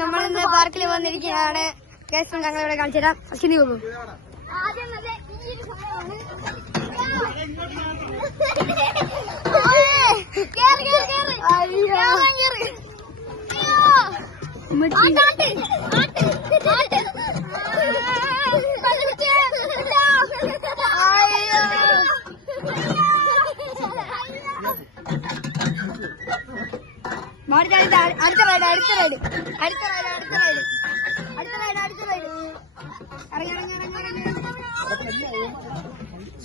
നമ്മൾ ഇന്ന് പാർക്കിൽ വന്നിരിക്കുകയാണ്. ഗൈസ് ഞങ്ങൾ ഇവിടെ കാണിച്ചു തരാം. അശ്വിനി പോകും. അടുത്ത റൈഡ്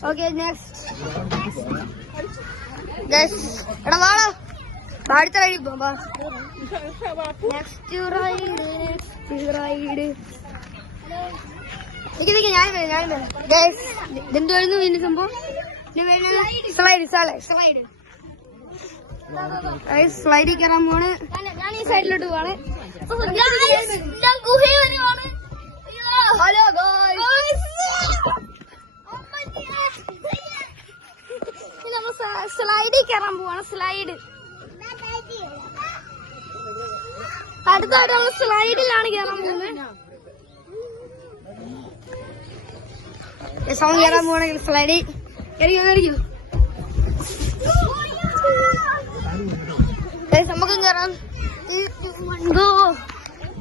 ഓക്കെ നെക്സ്റ്റ് എടാ വാടാ അടുത്ത റൈഡിൽ പോവാം. നെക്സ്റ്റ് റൈഡ് ഞാൻ ഇതെന്തുവായിരുന്നു ഇതിന്റെ സംഭവം? സ്ലൈഡിൽ കയറാൻ പോണ്. ഞാൻ ഈ സൈഡിലോട്ട് പോവാണ്. ഹലോ സ്ലൈഡിൽ കയറാൻ പോവാണ്. സ്ലൈഡ് അടുത്തായിട്ട് നമ്മൾ സ്ലൈഡിലാണ് കയറാൻ പോകുന്നത്. കയറാൻ പോവാണെങ്കിൽ സ്ലൈഡിൽ കയറിക്കോ. നമുക്കും കയറാം.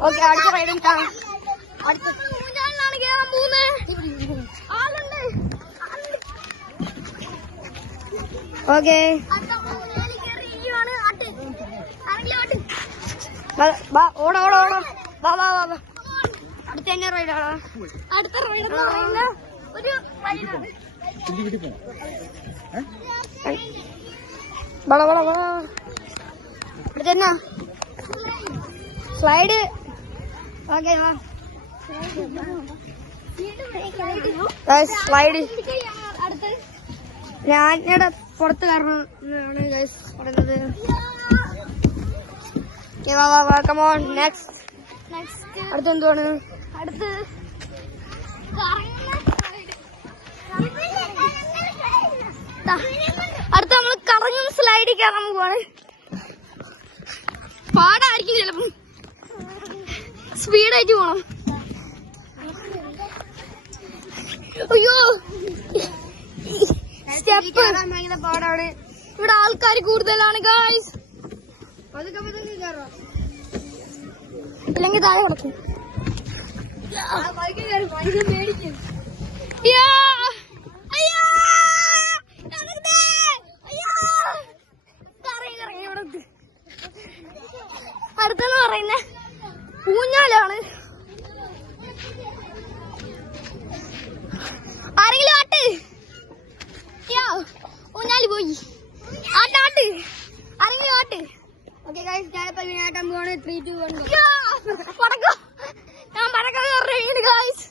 ഓക്കെ അടുത്ത റൈഡും അടുത്ത ഊഞ്ഞാലിലാണ് കയറാൻ പോകുന്നത്. ഓക്കെ ഓടോ അടുത്ത തന്നെ റൈഡാണോ? അടുത്ത റൈഡ് എന്ന് പറയുന്ന ഒരു റൈഡാണ്. അടുത്തന്നെ സ്ലൈഡ്. ഓക്കെ സ്ലൈഡ് ഞാൻ ഇവിടെ പുറത്ത് കാരണം പറയുന്നത്. കമോൺ നെക്സ്റ്റ് അടുത്ത് എന്തുവാണ്? അടുത്ത് നമ്മൾ കറങ്ങുന്ന സ്ലൈഡിൽ കയറാൻ പോവാണ്. പാടായിരിക്കും ചിലപ്പം. സ്പീഡായിട്ട് പോണം. അയ്യോ സ്റ്റെപ്പ് ഭയങ്കര പാടാണ്. ഇവിടെ ആൾക്കാർ കൂടുതലാണ് ഗായ്സ്. ഇല്ലെങ്കിൽ താഴെ കിടക്കും. അടുത്തെന്ന് പറയുന്ന ഊഞ്ഞാലാണ്. ആരെങ്കിലും ആട്ട്. ഊഞ്ഞാല് പോയി. ആട്ട് ആരെങ്കിലും ആട്ട്. ഓക്കെ ഗൈസ് ഞാനിപ്പോ ഇങ്ങനെ ആട്ടാൻ പോവാണ്. 3, 2, 1 പടക്കം. ഞാൻ പടക്കം കയറി ഗൈസ്.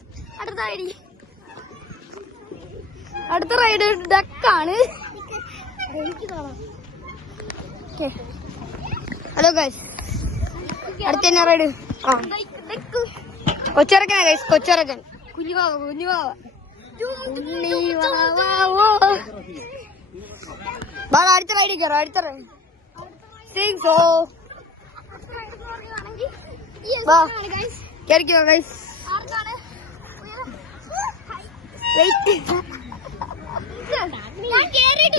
അടുത്ത റൈഡ് ഡക്കാണ്. ഹലോ ഗൈസ് അടുത്ത തന്നെ റൈഡ്. കൊച്ചിറക്കനാ ഗൈസ്. കൊച്ചിറക്കൻ കുഞ്ഞുവാവ അടുത്ത റൈഡിൽ കയറോ. അടുത്ത റൈഡ് കേറിക്കോ ഗൈസ്.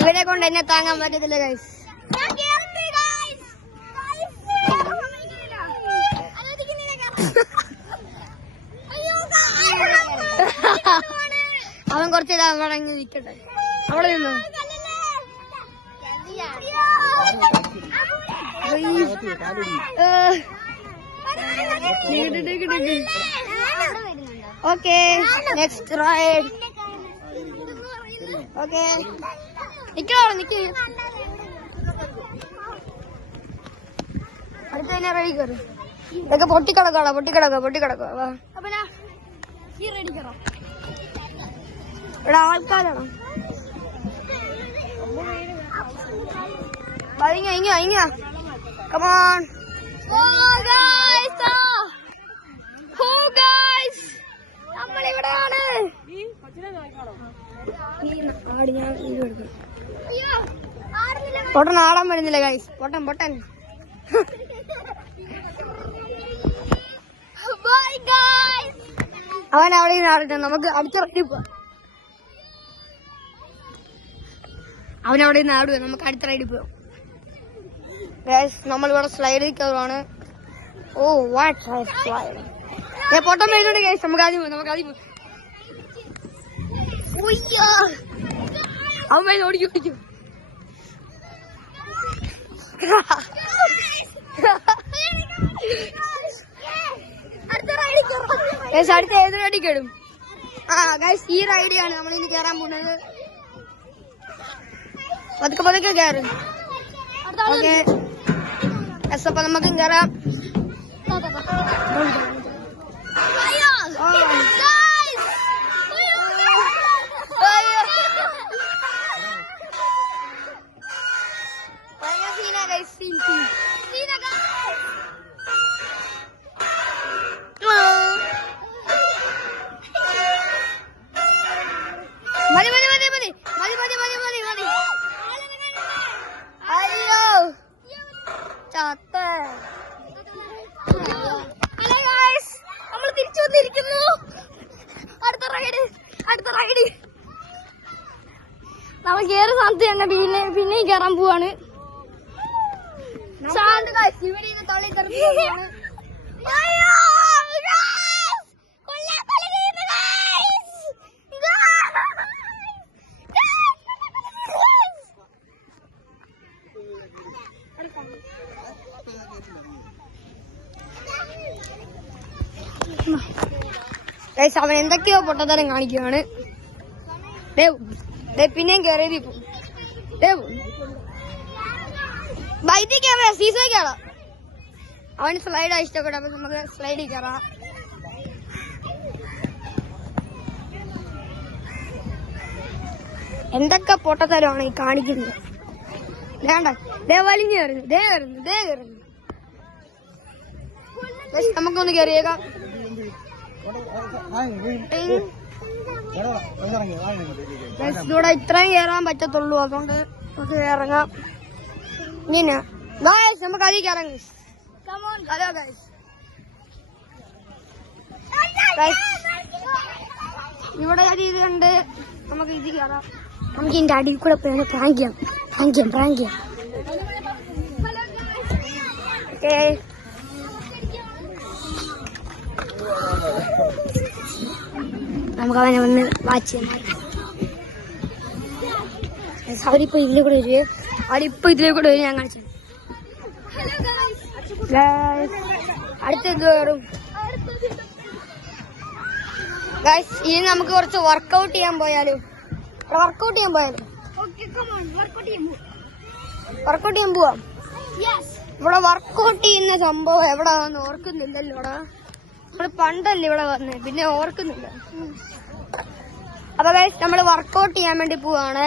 ഇവരെ കൊണ്ട് എന്നെ താങ്ങാൻ പറ്റത്തില്ല ഗൈസ്. അവൻ കുറച്ച് മടങ്ങി നിൽക്കട്ടെ. അവിടെ നിന്നു ഓക്കെ നെക്സ്റ്റ് റൈഡ്. ഓക്കെ നിക്ക് അടുത്ത തന്നെ റൈഡ് കയറും. ഇതൊക്കെ പൊട്ടിക്കിടക്കുക. അപ്പൊ ഈ റൈഡ് കയറാം. ഇവിടെ ആൾക്കാരാണോ? Come on. Oh guys. Oh guys. നമ്മൾ ഇവിടെയാണ്. പൊട്ടൻ ആടാൻ വരുന്നില്ല ഗൈസ്. പൊട്ടൻ അവൻ അവിടെ ആടട്ടെ, നമുക്ക് അടുത്ത റൈഡിൽ പോവാം. അവനവിടെ നിന്ന് ആടുക, നമുക്ക് അടുത്ത റൈഡിൽ പോവാം. നമ്മളിവിടെ സ്ലൈഡിൽ കയറുവാണ്. Oh what slide. പൊട്ടം വരുന്നുണ്ട് ഗൈസ്. നമുക്ക് ആദ്യം അവൻ വരുന്ന ഓടിക്കും. അടുത്ത ഏത് റൈഡിൽ കയറും? ഗൈസ് ഈ റൈഡിയാണ് നമ്മളിന്ന് കയറാൻ പോകുന്നത്. പതുക്കെ കയറും. ഓക്കെ, അപ്പൊ നമുക്കും കയറാം. നമ്മൾ തിരിച്ചു വന്നിരിക്കുന്നു. അടുത്ത റൈഡ് നമ്മൾ കയറി സ്ഥലത്ത് ഞങ്ങൾ പിന്നെയും കയറാൻ പോവാണ്. അവൻ എന്തൊക്കെയോ പൊട്ടത്തരം കാണിക്കുകയാണ്. പിന്നെയും കയറിയത് ബൈക്കിൽ സീസോ കയറാം. അവന് സ്ലൈഡാ ഇഷ്ടപ്പെട്ട, അപ്പൊ നമുക്ക് സ്ലൈഡിൽ കയറാം. എന്തൊക്കെ പൊട്ടത്തരമാണ് ഈ കാണിക്കുന്നത്. വേണ്ട, വലിഞ്ഞു കയറുന്നു. നമുക്കൊന്ന് കയറിയേക്കാം. ഇവിടെ ഇത്രയും കയറാൻ പറ്റത്തുള്ളൂ, അതുകൊണ്ട് നമുക്ക് ഇറങ്ങാം. ഇങ്ങനെ നമുക്ക് അതിൽ കയറാം. ഹലോ ഗൈസ്, ഇവിടെ ഇത് കണ്ട് നമുക്ക് ഇതിൽ കയറാം. നമുക്ക് ഇതിന്റെ അടിയിൽ കൂടെ പോയി പ്രാങ്ക് ചെയ്യാം. ഓക്കേ, നമുക്ക് അവനെ വന്ന് വാച്ച് ചെയ്യാം. അവരിപ്പോ ഇതിലേ കൂടെ വരുവേ, ഇതിലേ കൂടെ വരും. ഞാൻ കാണിച്ചു. അടുത്ത എന്ത് കയറും ഗൈസ്? ഇനി നമുക്ക് കുറച്ച് വർക്കൗട്ട് ചെയ്യാൻ പോയാലോ? വർക്കൗട്ട് ചെയ്യാൻ പോവാം. ഇവിടെ വർക്കൗട്ട് ചെയ്യുന്ന സംഭവം എവിടെ വന്ന് ഓർക്കുന്നില്ലല്ലോ. ഇവിടെ നമ്മള് പണ്ടല്ലേ ഇവിടെ വന്നേ, പിന്നെ ഓർക്കുന്നില്ല. അപ്പൊ ഗൈസ് നമ്മള് വർക്കൗട്ട് ചെയ്യാൻ വേണ്ടി പോവാണ്.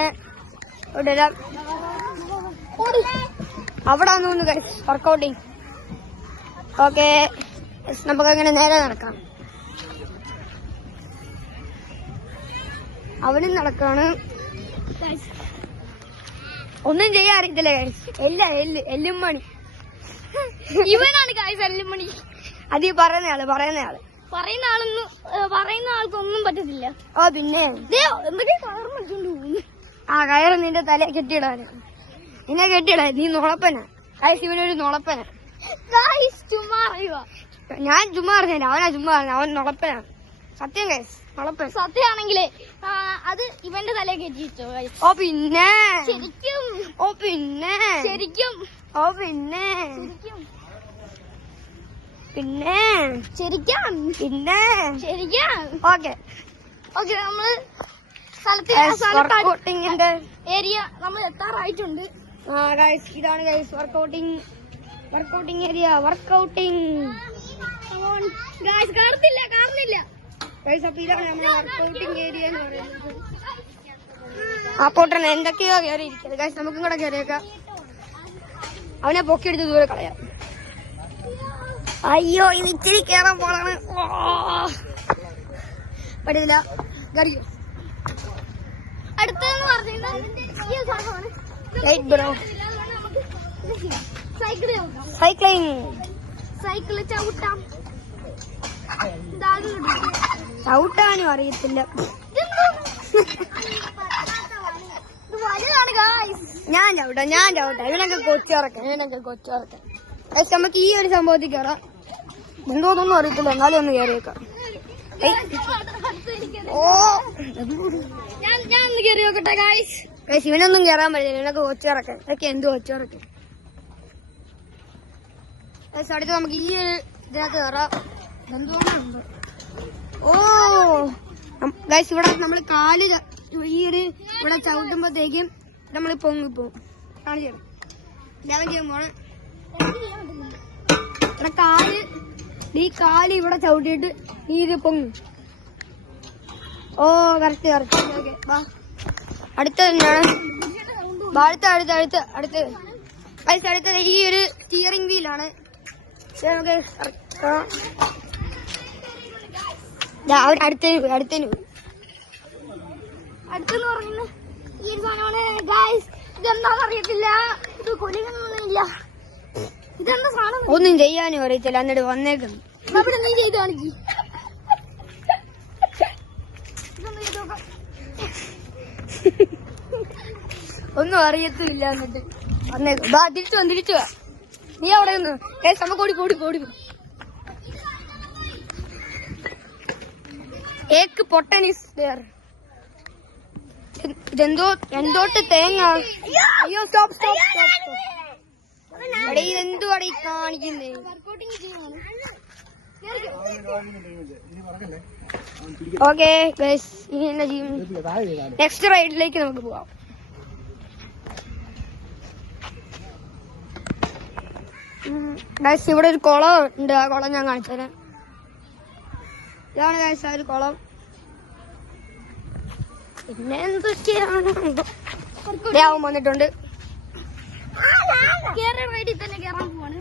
അവിടെ വന്നു ഗൈസ് വർക്കൗട്ടിങ്. ഓക്കെ, നമുക്ക് അങ്ങനെ നേരെ നടക്കാം. അവനും നടക്കാണ്. ഒന്നും ചെയ്യാൻ അറിയത്തില്ല ഗൈസ്. എല്ലും മണി ഇവനാണ് ഗൈസ്, എല്ലും മണി. അത് പറയുന്ന ആൾക്കൊന്നും പറ്റത്തില്ല. ഓ പിന്നെ എന്തൊക്കെ കയർ മടിച്ചോണ്ട് പോകുന്നു. കയറ് നിന്റെ തല കെട്ടിയിടാന്. നിന്നെ കെട്ടിയിടാ, നീ നുളപ്പനാ ഗൈസ്. ഇവനൊരു നുളപ്പനാ ഗൈസ്. ചുമ്മാ അറിയുക, ഞാൻ ചുമ്മാ അറിഞ്ഞില്ല. അവനാ ചുമ്മാ അറിഞ്ഞ, അവൻ നുളപ്പനാ. സത്യം ഗൈസ്, നുളപ്പൻ. സത്യമാണെങ്കിലേ അത് ഇവന്റെ തല കെട്ടിയിട്ടോ ഗൈസ്. ഓ പിന്നെ ശരിക്കും. ഓക്കെ, നമ്മള് വർക്കൗട്ടിങ്ങിന്റെ ഏരിയ നമ്മൾ എത്താറായിട്ടുണ്ട്. ഇതാണ് ഗൈസ് വർക്കൗട്ടിങ് ഏരിയ. കാണുന്നില്ല ഗൈസ്. അപ്പൊ ഇതാണ് നമ്മുടെ വർക്കൗട്ടിങ് ഏരിയ എന്ന് പറയുന്നത്. ആ പോട്ടനെ എന്തൊക്കെയോ കയറിയിരിക്കുന്നത് ഗൈസ്. നമുക്കും കൂടെ കയറിയേക്കാം. അവനെ പൊക്കിയെടുത്ത് ദൂരെ കളയാം. അയ്യോ, ഇത് ഇച്ചിരി കയറാൻ പോളാണ്. പറ്റില്ല. അടുത്തെന്ന് പറഞ്ഞാൽ സൈക്ലിംഗ് ചവിട്ടാം. ചവിട്ടാനും അറിയത്തില്ല. ഞാൻ ചവിട്ടാം. ഇവനൊക്കെ കൊച്ചിറക്കാം. നമുക്ക് ഈ ഒരു സംഭവത്തിൽ കയറാം. എന്തോന്നൊന്നും അറിയത്തില്ല, എന്നാലും ഒന്ന് കയറിയേക്കാം. ഓ ഞാൻ ഒന്ന് കയറി നോക്കട്ടെ ഗായ്സ്. ഇവനൊന്നും കയറാൻ പറ്റില്ല, ഇവനൊക്കെ കൊച്ചിറക്കാം. ഇതൊക്കെ എന്ത് കൊച്ചിറക്കാം. അടുത്ത് നമുക്ക് ഈ ഒരു ഇതിനകത്ത് കയറാം. എന്തോന്നുണ്ട്. ഓ ഗൈസ്, ഇവിടെ നമ്മൾ കാല് ഈ ഒരു ഇവിടെ ചവിട്ടുമ്പോഴത്തേക്കും നമ്മൾ പൊങ്ങിപ്പോവും. കാണിച്ചു ഞാൻ ചെയ്യുമ്പോൾ ഈ കാല് ഇവിടെ ചവിട്ടിയിട്ട് ഈ ഇത് പൊങ്ങും. ഓ കറക്റ്റ്. ഓക്കെ വാ, അടുത്ത എന്താണ് അടുത്തത് ഈ ഒരു സ്റ്റിയറിംഗ് വീലാണ്. അടുത്തെന്ന് പറയുന്നത് ഈ ഒരു സാധനമാണ് ഗായ്സ്. ഇതെന്താന്ന് അറിയത്തില്ല, ഇത് കൊലികളൊന്നുമില്ല. ഇതെന്താ സാധനം ഒന്നും ചെയ്യാനും അറിയത്തില്ല. എന്നിട്ട് വന്നേക്കുന്നു അവിടെ നീ ചെയ്ത് കാണിക്കി. ഒന്നും അറിയത്തില്ല. എന്നിട്ട് വന്നേക്കും. തിരിച്ചു വാ. നീ അവിടെ നിന്ന് നമുക്ക് ഓടി ഏക്ക് പൊട്ടനീസ് എന്തോട്ട് തേങ്ങ. അയ്യോ സ്റ്റോപ്പ്. ഇതെന്തുവാടെ കാണിക്കുന്നേ. ഓക്കെ ഗൈസ്, ഇനി എന്നാ ചെയ്യും? നെക്സ്റ്റ് റൈഡിലേക്ക് നമുക്ക് പോവാം. ഗൈസ്, ഇവിടെ ഒരു കുളം ഉണ്ട്. ആ കുളം ഞാൻ കാണിച്ചുതരാം. ഇതാണ് ഗൈസ് ആ ഒരു കുളം. പിന്നെ എന്തൊക്കെയാണ് വന്നിട്ടുണ്ട്. റൈഡിൽ തന്നെ കയറാൻ പോവാണ്.